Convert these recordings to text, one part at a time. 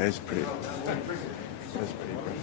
That's pretty. That's pretty bright.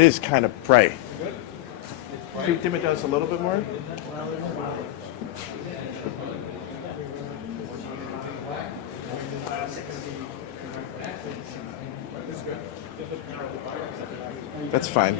It is kind of bright. Can you dim it down just a little bit more? That's fine.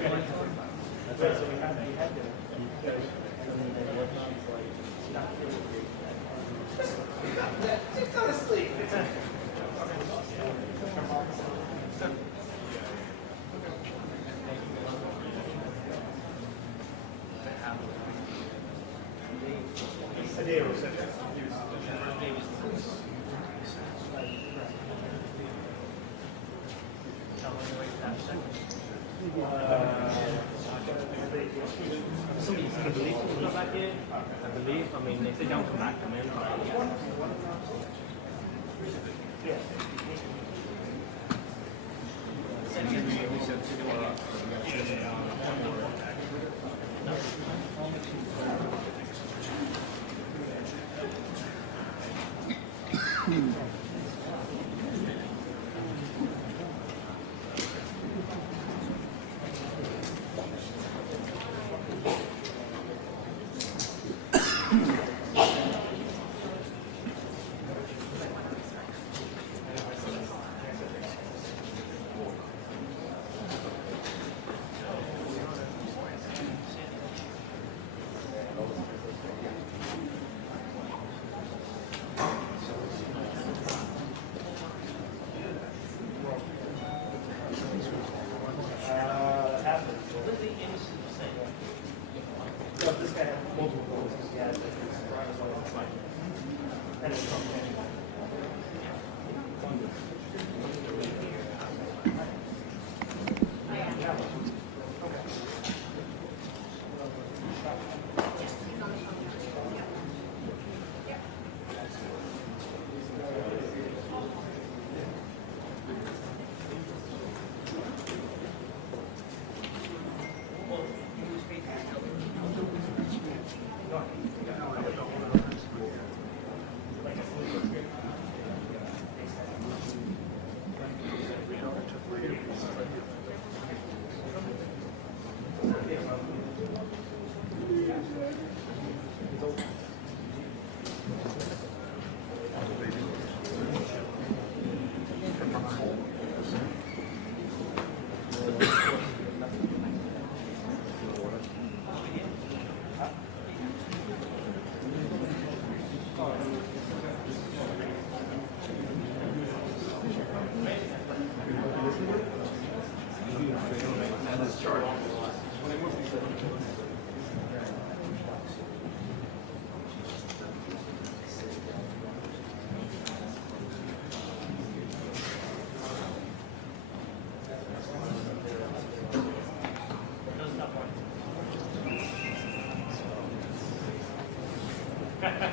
What's up?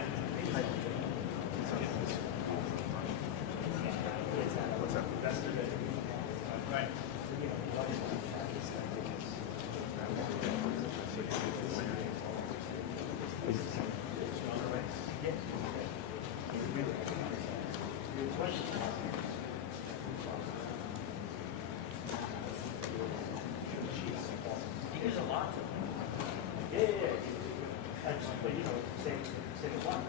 Right. He gives a lot to them. Yeah. That's, but you know, say one.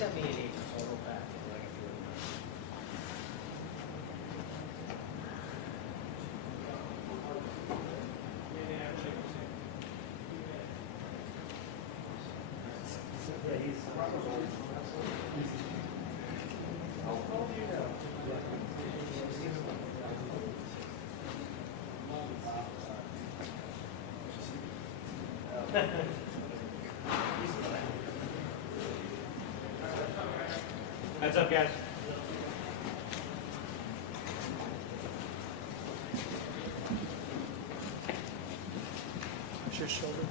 sent me an email, so I'll go back and write it. Yeah, he's probably. Heads up, guys. What's your shoulder?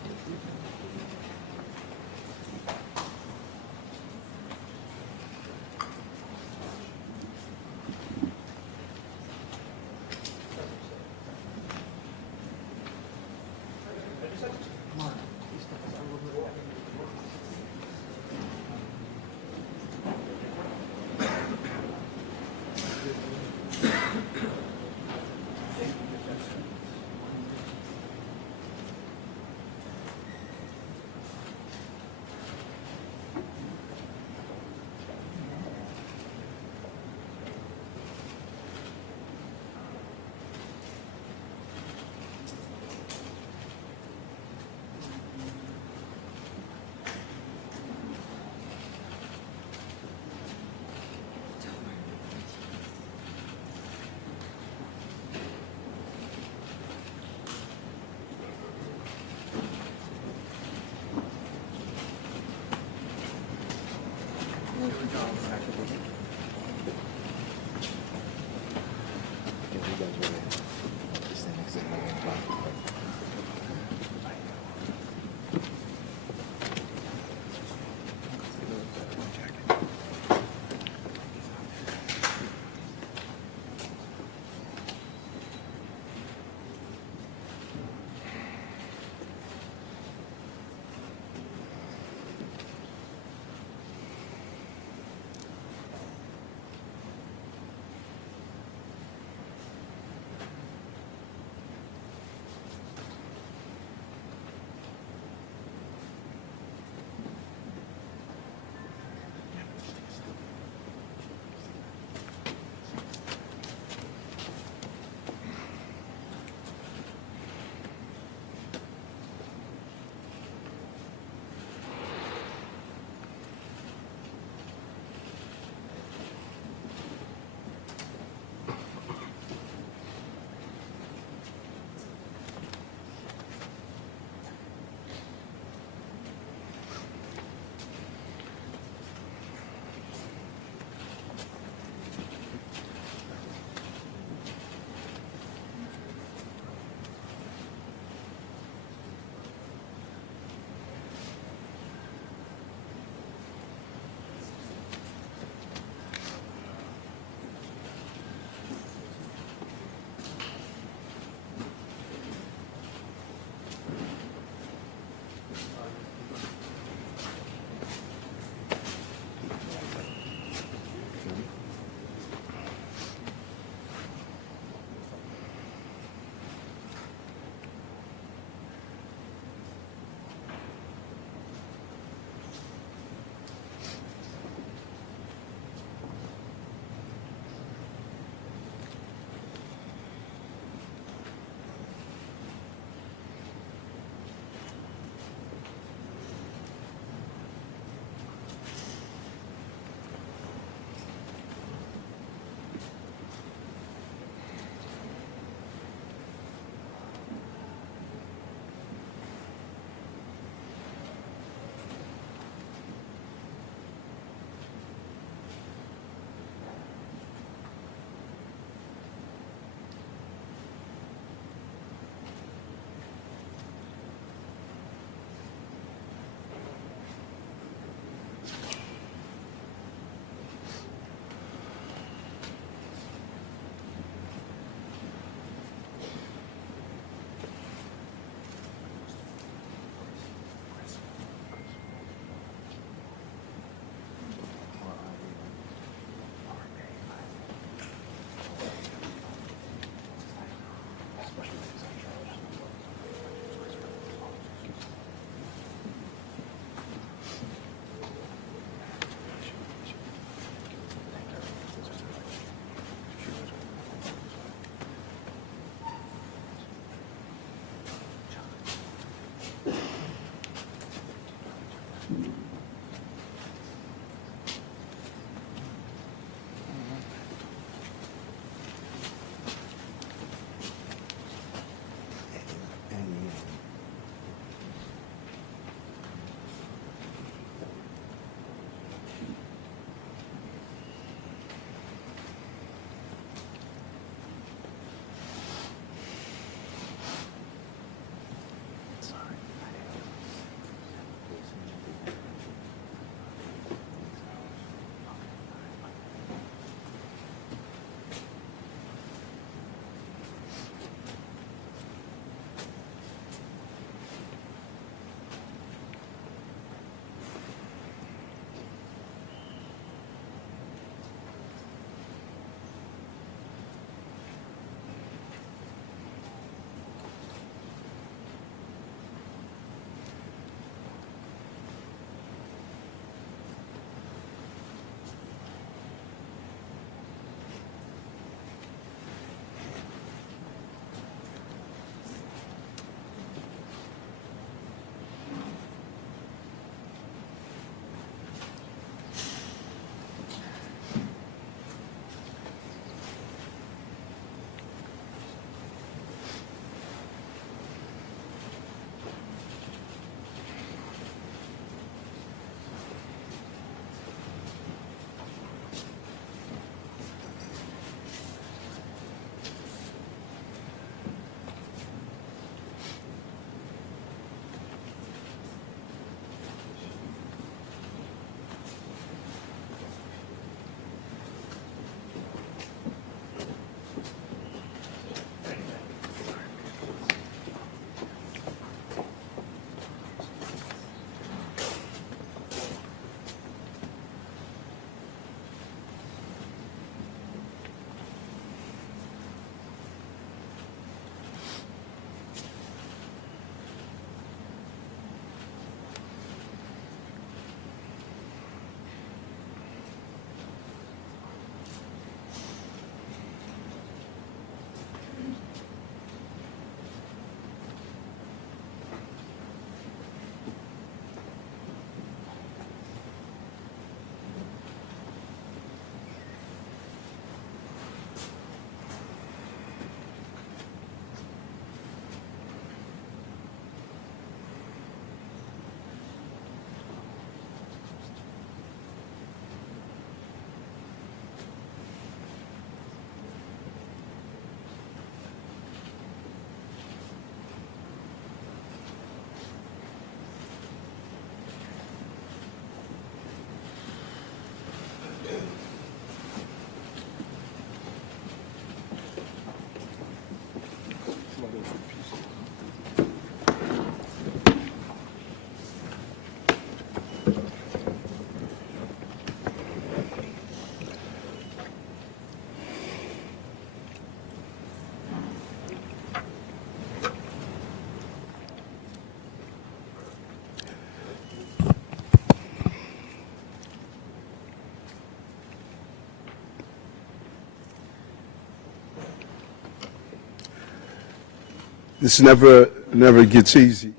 This never gets easy.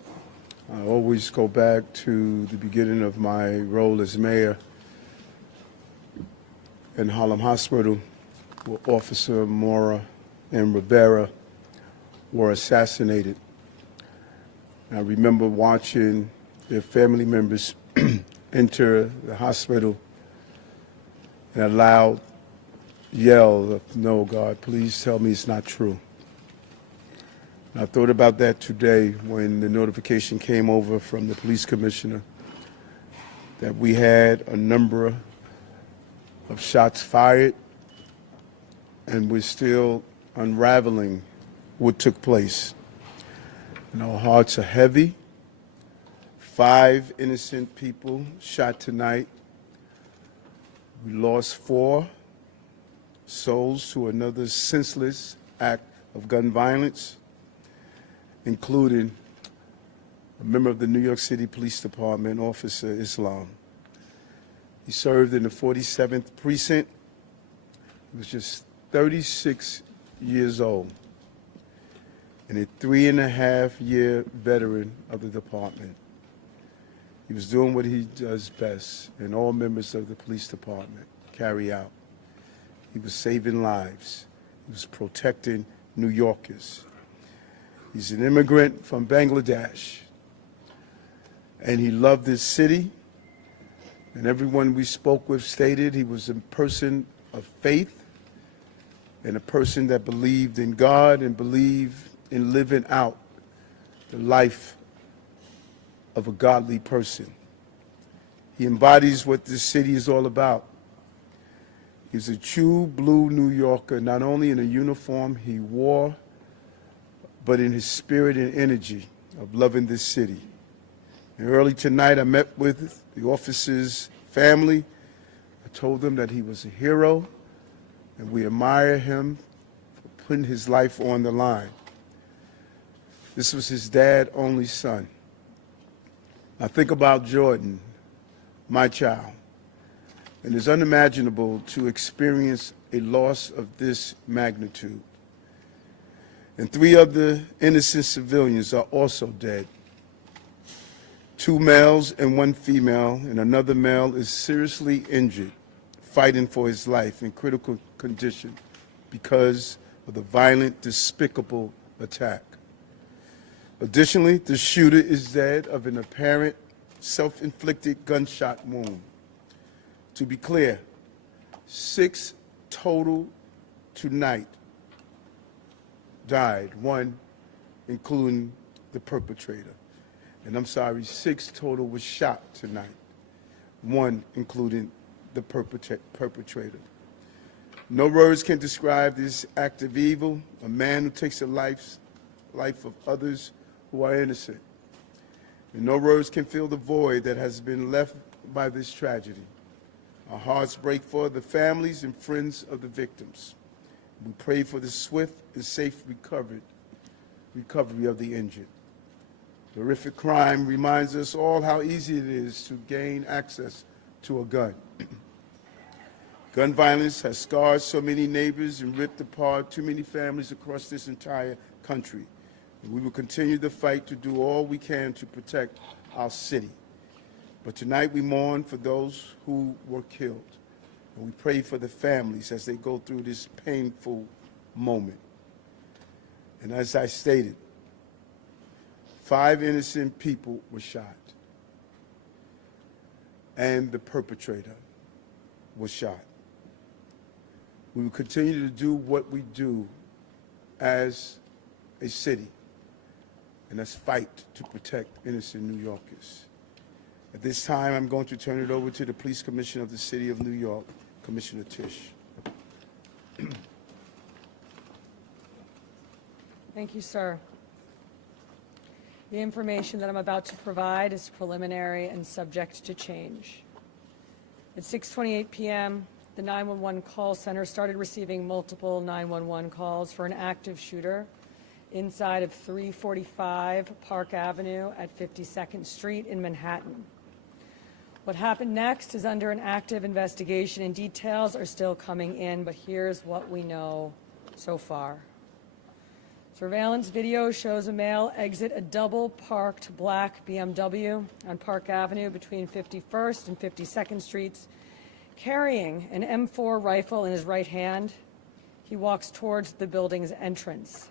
I always go back to the beginning of my role as mayor in Harlem Hospital, where Officer Mora and Rivera were assassinated. I remember watching their family members enter the hospital and a loud yell of, "No, God, please tell me it's not true." And I thought about that today when the notification came over from the police commissioner that we had a number of shots fired and we're still unraveling what took place. And our hearts are heavy. 5 innocent people shot tonight. We lost 4 souls to another senseless act of gun violence, including a member of the New York City Police Department, Officer Islam. He served in the 47th Precinct. He was just 36 years old and a 3.5-year veteran of the department. He was doing what he does best, and all members of the police department carry out. He was saving lives. He was protecting New Yorkers. He's an immigrant from Bangladesh, and he loved this city, and everyone we spoke with stated he was a person of faith and a person that believed in God and believed in living out the life of a godly person. He embodies what this city is all about. He's a true blue New Yorker, not only in a uniform he wore, but in his spirit and energy of loving this city. And early tonight, I met with the officer's family. I told them that he was a hero, and we admire him for putting his life on the line. This was his dad's only son. I think about Jordan, my child, and it's unimaginable to experience a loss of this magnitude. And 3 other innocent civilians are also dead. 2 males and 1 female, and another male is seriously injured, fighting for his life in critical condition because of the violent, despicable attack. Additionally, the shooter is dead of an apparent self-inflicted gunshot wound. To be clear, 6 total tonight died, 1 including the perpetrator. And I'm sorry, 6 total was shot tonight, 1 including the perpetrator. No words can describe this act of evil, a man who takes the life of others who are innocent. And no words can fill the void that has been left by this tragedy. Our hearts break for the families and friends of the victims. We pray for the swift and safe recovery of the injured. The horrific crime reminds us all how easy it is to gain access to a gun. Gun violence has scarred so many neighbors and ripped apart too many families across this entire country. And we will continue the fight to do all we can to protect our city. But tonight we mourn for those who were killed. And we pray for the families as they go through this painful moment. And as I stated, 5 innocent people were shot. And the perpetrator was shot. We will continue to do what we do as a city, and that's fight to protect innocent New Yorkers. At this time, I'm going to turn it over to the Police Commissioner of the City of New York, Commissioner Tisch. Thank you, sir. The information that I'm about to provide is preliminary and subject to change. At 6:28 p.m., the 911 call center started receiving multiple 911 calls for an active shooter inside of 345 Park Avenue at 52nd Street in Manhattan. What happened next is under an active investigation, and details are still coming in, but here's what we know so far. Surveillance video shows a male exit a double-parked black BMW on Park Avenue between 51st and 52nd Streets, carrying an M4 rifle in his right hand. He walks towards the building's entrance.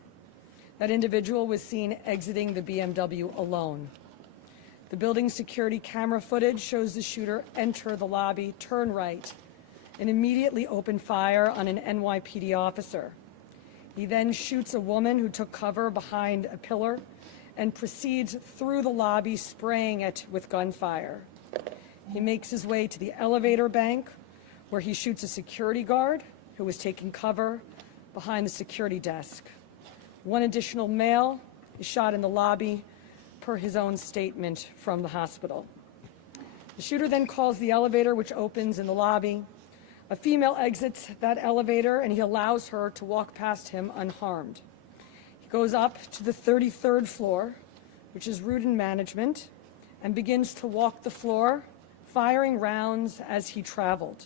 That individual was seen exiting the BMW alone. The building's security camera footage shows the shooter enter the lobby, turn right, and immediately open fire on an NYPD officer. He then shoots a woman who took cover behind a pillar and proceeds through the lobby, spraying it with gunfire. He makes his way to the elevator bank, where he shoots a security guard who was taking cover behind the security desk. One additional male is shot in the lobby, per his own statement from the hospital. The shooter then calls the elevator, which opens in the lobby. A female exits that elevator, and he allows her to walk past him unharmed. He goes up to the 33rd floor, which is route and management, and begins to walk the floor, firing rounds as he traveled.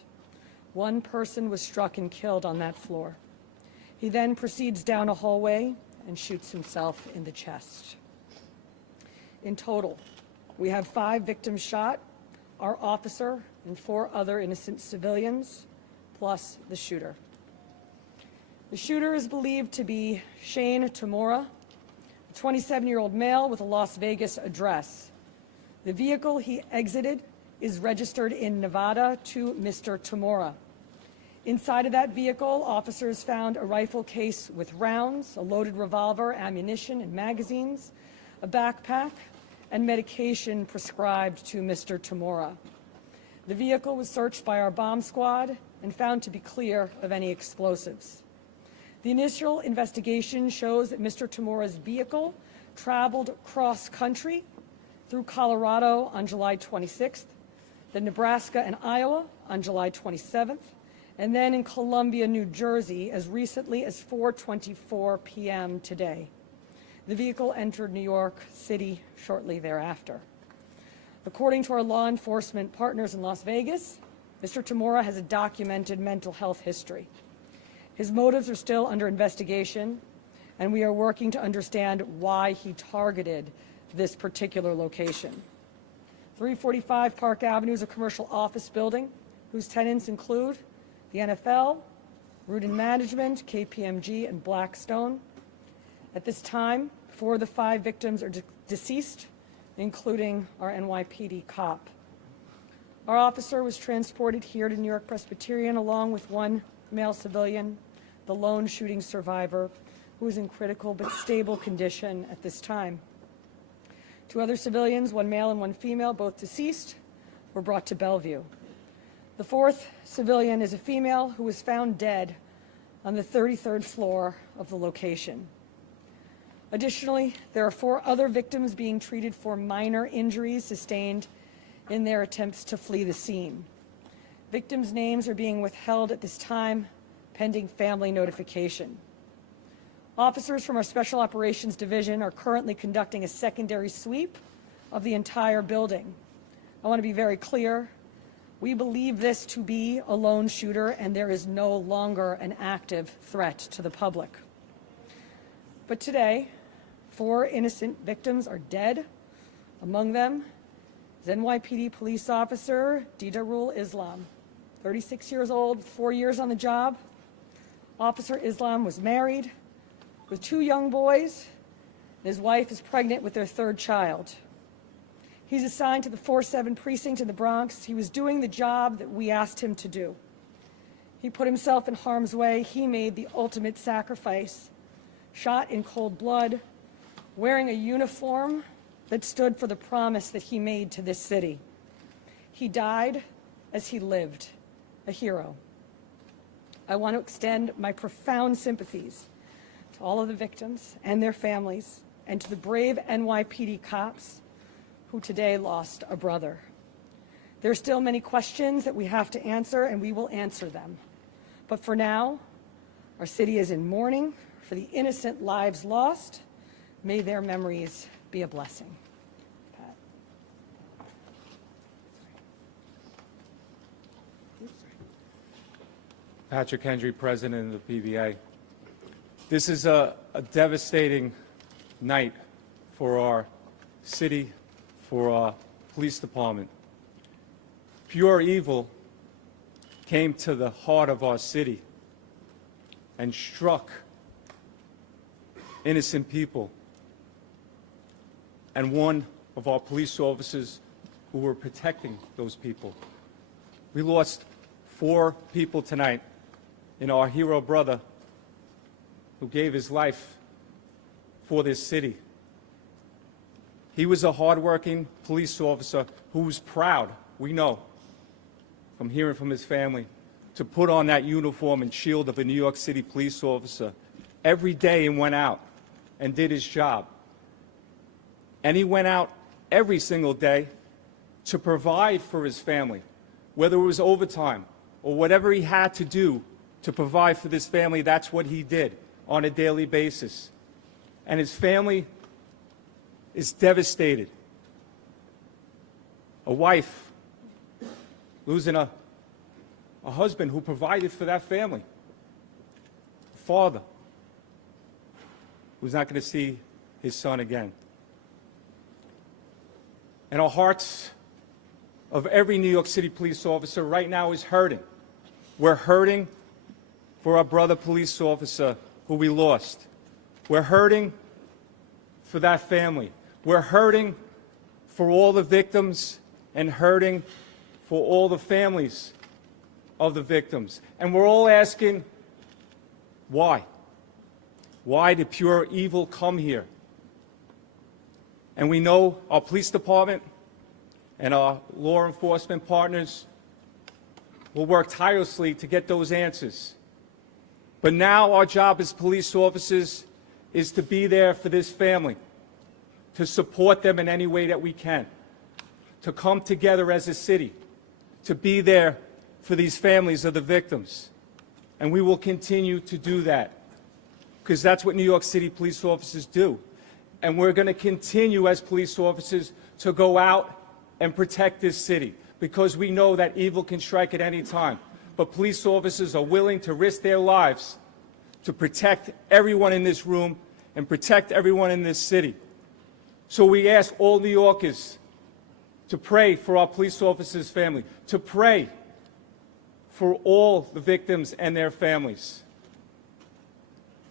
One person was struck and killed on that floor. He then proceeds down a hallway and shoots himself in the chest. In total, we have 5 victims shot, our officer and 4 other innocent civilians, plus the shooter. The shooter is believed to be Shane Tamura, a 27-year-old male with a Las Vegas address. The vehicle he exited is registered in Nevada to Mr. Tamura. Inside of that vehicle, officers found a rifle case with rounds, a loaded revolver, ammunition, and magazines, a backpack, and medication prescribed to Mr. Tamura. The vehicle was searched by our bomb squad and found to be clear of any explosives. The initial investigation shows that Mr. Tamura's vehicle traveled cross-country through Colorado on July 26th, then Nebraska and Iowa on July 27th, and then in Columbia, New Jersey, as recently as 4:24 p.m. today. The vehicle entered New York City shortly thereafter. According to our law enforcement partners in Las Vegas, Mr. Tamura has a documented mental health history. His motives are still under investigation, and we are working to understand why he targeted this particular location. 345 Park Avenue is a commercial office building whose tenants include the NFL, Root and Management, KPMG, and Blackstone. At this time, 4 of the 5 victims are deceased, including our NYPD cop. Our officer was transported here to New York Presbyterian along with 1 male civilian, the lone shooting survivor, who is in critical but stable condition at this time. 2 other civilians, 1 male and 1 female, both deceased, were brought to Bellevue. The 4th civilian is a female who was found dead on the 33rd floor of the location. Additionally, there are 4 other victims being treated for minor injuries sustained in their attempts to flee the scene. Victims' names are being withheld at this time, pending family notification. Officers from our Special Operations Division are currently conducting a secondary sweep of the entire building. I want to be very clear. We believe this to be a lone shooter, and there is no longer an active threat to the public. But today, 4 innocent victims are dead. Among them is NYPD police officer Didarul Islam, 36 years old, 4 years on the job. Officer Islam was married with 2 young boys, and his wife is pregnant with their 3rd child. He's assigned to the 4-7 precinct in the Bronx. He was doing the job that we asked him to do. He put himself in harm's way. He made the ultimate sacrifice, shot in cold blood, wearing a uniform that stood for the promise that he made to this city. He died as he lived, a hero. I want to extend my profound sympathies to all of the victims and their families, and to the brave NYPD cops who today lost a brother. There are still many questions that we have to answer, and we will answer them. But for now, our city is in mourning for the innocent lives lost. May their memories be a blessing. Pat. Patrick Hendry, President of the PBA. This is a devastating night for our city, for our police department. Pure evil came to the heart of our city and struck innocent people. And one of our police officers who were protecting those people. We lost 4 people tonight in our hero brother who gave his life for this city. He was a hardworking police officer who was proud, we know, from hearing from his family, to put on that uniform and shield of a New York City police officer every day and went out and did his job. And he went out every single day to provide for his family, whether it was overtime or whatever he had to do to provide for this family. That's what he did on a daily basis. And his family is devastated. A wife losing a husband who provided for that family. A father who's not going to see his son again. And our hearts of every New York City police officer right now is hurting. We're hurting for our brother police officer who we lost. We're hurting for that family. We're hurting for all the victims and hurting for all the families of the victims. And we're all asking, why? Why did pure evil come here? And we know our police department and our law enforcement partners will work tirelessly to get those answers. But now our job as police officers is to be there for this family, to support them in any way that we can, to come together as a city, to be there for these families of the victims. And we will continue to do that, because that's what New York City police officers do. And we're going to continue as police officers to go out and protect this city, because we know that evil can strike at any time. But police officers are willing to risk their lives to protect everyone in this room and protect everyone in this city. So we ask all New Yorkers to pray for our police officers' family, to pray for all the victims and their families.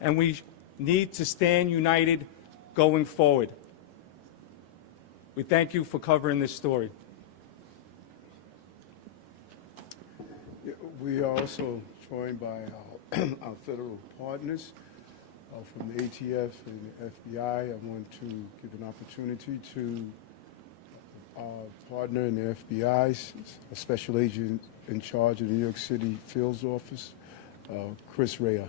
And we need to stand united going forward. We thank you for covering this story. We are also joined by our federal partners from the ATF and the FBI. I want to give an opportunity to our partner in the FBI, a special agent in charge of the New York City Fields Office, Chris Rea.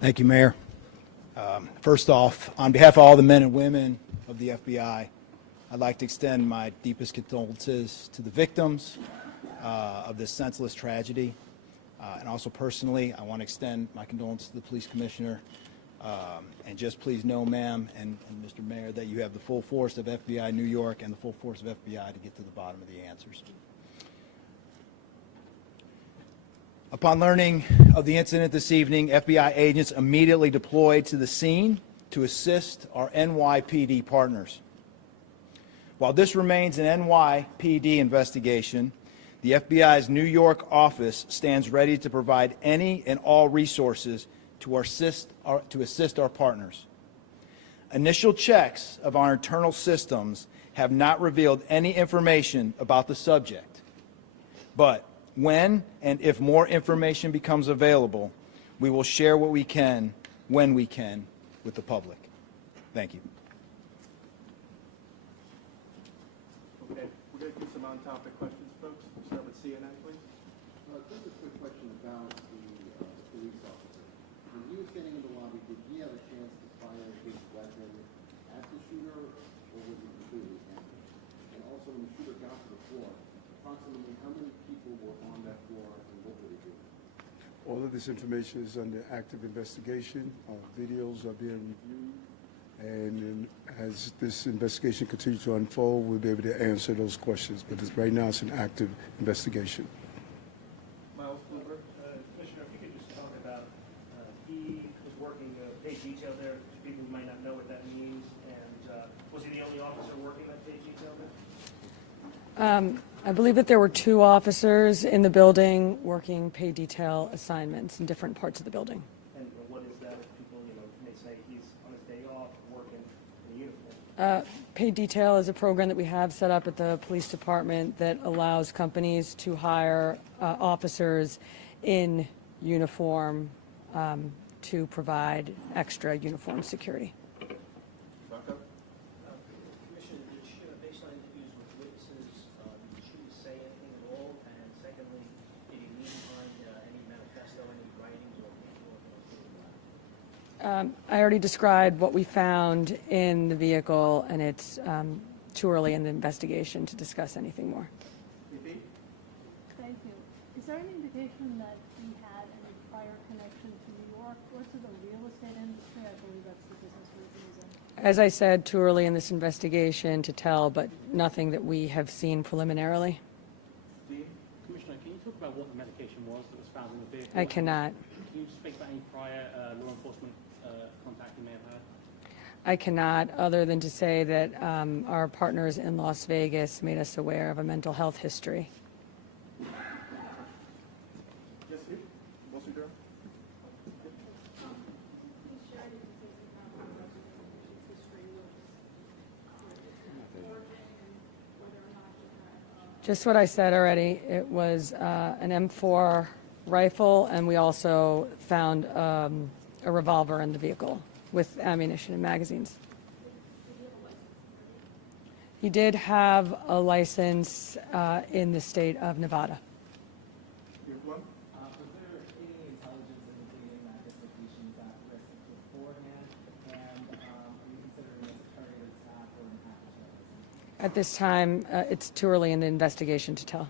Thank you, Mayor. First off, on behalf of all the men and women of the FBI, I'd like to extend my deepest condolences to the victims of this senseless tragedy. And also personally, I want to extend my condolences to the police commissioner. And just please know, ma'am and Mr. Mayor, that you have the full force of FBI New York and the full force of FBI to get to the bottom of the answers. Upon learning of the incident this evening, FBI agents immediately deployed to the scene to assist our NYPD partners. While this remains an NYPD investigation, the FBI's New York office stands ready to provide any and all resources to assist our partners. Initial checks of our internal systems have not revealed any information about the subject, but when and if more information becomes available, we will share what we can, when we can, with the public. Thank you. Okay, we're going to do some on-topic questions, folks. We'll start with CNN, please. Just a quick question about the police officer. When he was standing in the lobby, did he have a chance to fire his weapon at the shooter, or was he completely empty? And also, when the shooter got to the floor, approximately how many people were on that floor, and what were they doing? All of this information is under active investigation. Videos are being reviewed. And as this investigation continues to unfold, we'll be able to answer those questions. But right now, it's an active investigation. Miles Bloomberg. Commissioner, if you I believe that there were 2 officers in the building working pay detail assignments in different parts of the building. And what is that if people, may say he's on his day off, working in a uniform? Paid detail is a program that we have set up at the police department that allows companies to hire officers in uniform to provide extra uniform security. Commissioner, based on interviews with witnesses, did she say anything at all? And secondly, did you leave behind any manifesto, any writings or paperwork? I already described what we found in the vehicle, and it's too early in the investigation to discuss anything more. Thank you. Is there any indication that he had any prior connection to New York or to the real estate industry? I believe that's the business group he's in. As I said, too early in this investigation to tell, but nothing that we have seen preliminarily. Commissioner, can you talk about what the medication was that was found in the vehicle? I cannot. Can you speak about any prior law enforcement contact you may have had? I cannot, other than to say that our partners in Las Vegas made us aware of a mental health history. Yes, Steve? Wilson Durham? Just what I said already. It was an M4 rifle, and we also found a revolver in the vehicle with ammunition and magazines. He did have a license in the state of Nevada. You have one? Was there any intelligence indicating that his location was at risk beforehand? And are you considering this a targeted attack or an act? At this time, it's too early in the investigation to tell.